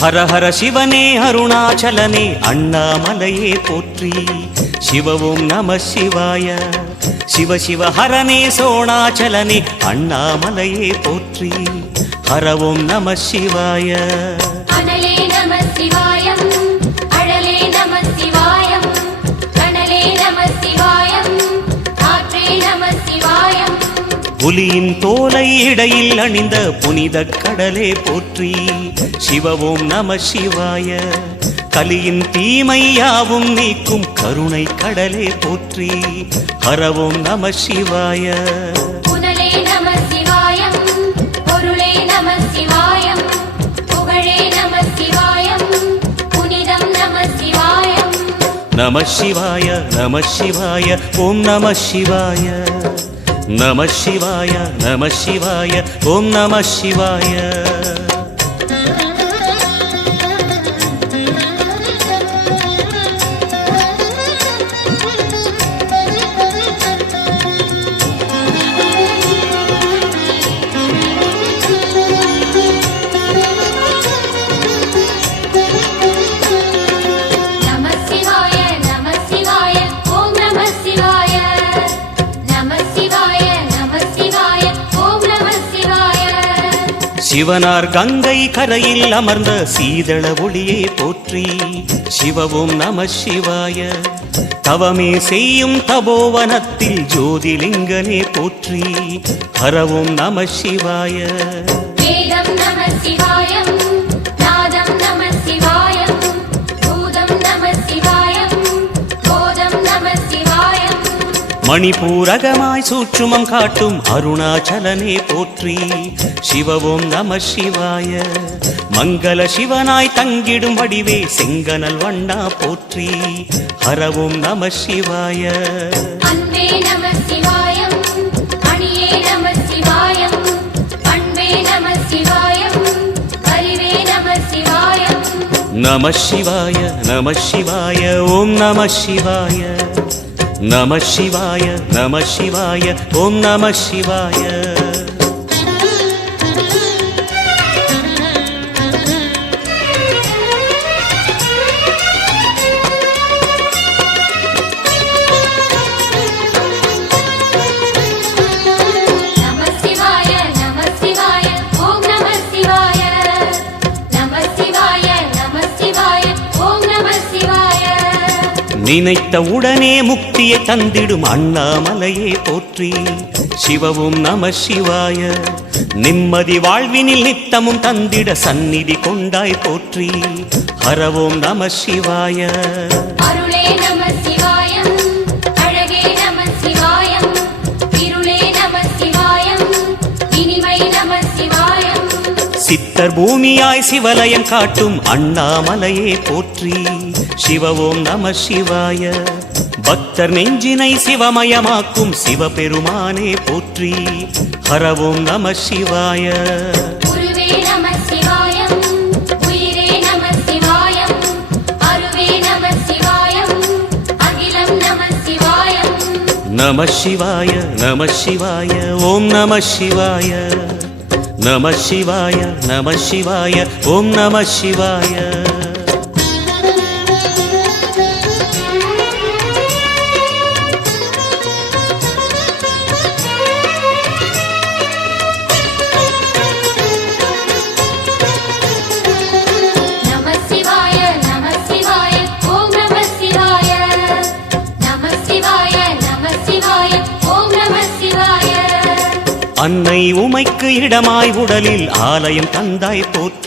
ஹர ஹர சிவனே அருணாச்சலனே அண்ணாமலையே போற்றி. சிவ ஓம் நம சிவாய. சிவ சிவ ஹரனே சோணாச்சலனே அண்ணாமலையே போற்றி. ஹர ஓம் நம சிவாய. அனலே நம சிவாயம், அழலே நம சிவாயம், கனலே நம சிவாயம், காற்றே நம சிவாயம். புலியின் தோலை இடையில் அணிந்த புனித கடலே போற்றி. சிவ ஓம் நம சிவாய. கலியின் தீமையாவும் நீக்கும் கருணை கடலே போற்றி. ஹர ஓம் நம சிவாய. புனலே நம சிவாயம், பொருளே நம சிவாயம், புகழே நம சிவாயம், புனிதம் நம சிவாயம். நம சிவாய நம சிவாய ஓம் நம சிவாய. நம சிவாய நம சிவாய ஓம் நம சிவாய. சிவனார் கங்கை கரையில் அமர்ந்த சீதள ஒளியே போற்றி. சிவ ஓம் நம சிவாய. தவமே செய்யும் தபோவனத்தில் ஜோதிலிங்கனே போற்றி. ஹர ஓம் நம சிவாய. வேதம் நம சிவாயம், நாதம் நம சிவாயம், பூதம் நம சிவாயம், போதம் நம சிவாயம். மணிபூரகமாய் சூட்சுமம் காட்டும் அருணாச்சலனே போற்றி. சிவ ஓம் நம சிவாய. மங்கள சிவனாய் தங்கிடும் வடிவே செங்கனல் வண்ணா போற்றி. ஹர ஓம் நம சிவாய. அன்பே நம சிவாயம், அணியே நம சிவாயம், பண்பே நம சிவாயம், அறிவே நம சிவாயம். நம சிவாய நம சிவாய ஓம் நம சிவாய. நம சிவாய நம சிவாய ஓம் நம சிவாய. நினைத்த உடனே முக்தியை தந்திடும் அண்ணாமலையே போற்றி. சிவ ஓம் நம சிவாய. நிம்மதி வாழ்வினில் நித்தமும் தந்திட சந்நிதி கொண்டாய் போற்றி. ஹர ஓம் நம சிவாய. அருளே நம சிவாயம், அழகே நம சிவாயம், இருளே நம சிவாயம், இனிமை நம சிவாயம். சித்தர் பூமியாய் சிவலயம் காட்டும் அண்ணாமலையே போற்றி. சிவ ஓம் நம சிவாய. பக்தர் நெஞ்சினை சிவமயமாக்கும் சிவபெருமானே போற்றி. ஹர ஓம் நம சிவாய. குருவே நம சிவாயம், உயிரே நம சிவாயம், அருவே நம சிவாயம், அகிலம் நம சிவாயம். நம சிவாய நம சிவாய ஓம் நம சிவாய. நம சிவாய நம சிவாய ஓம் நம சிவாய. அன்னை உமைக்கு இடமாய் உடலில் ஆலயம் தந்தாய் போற்றி.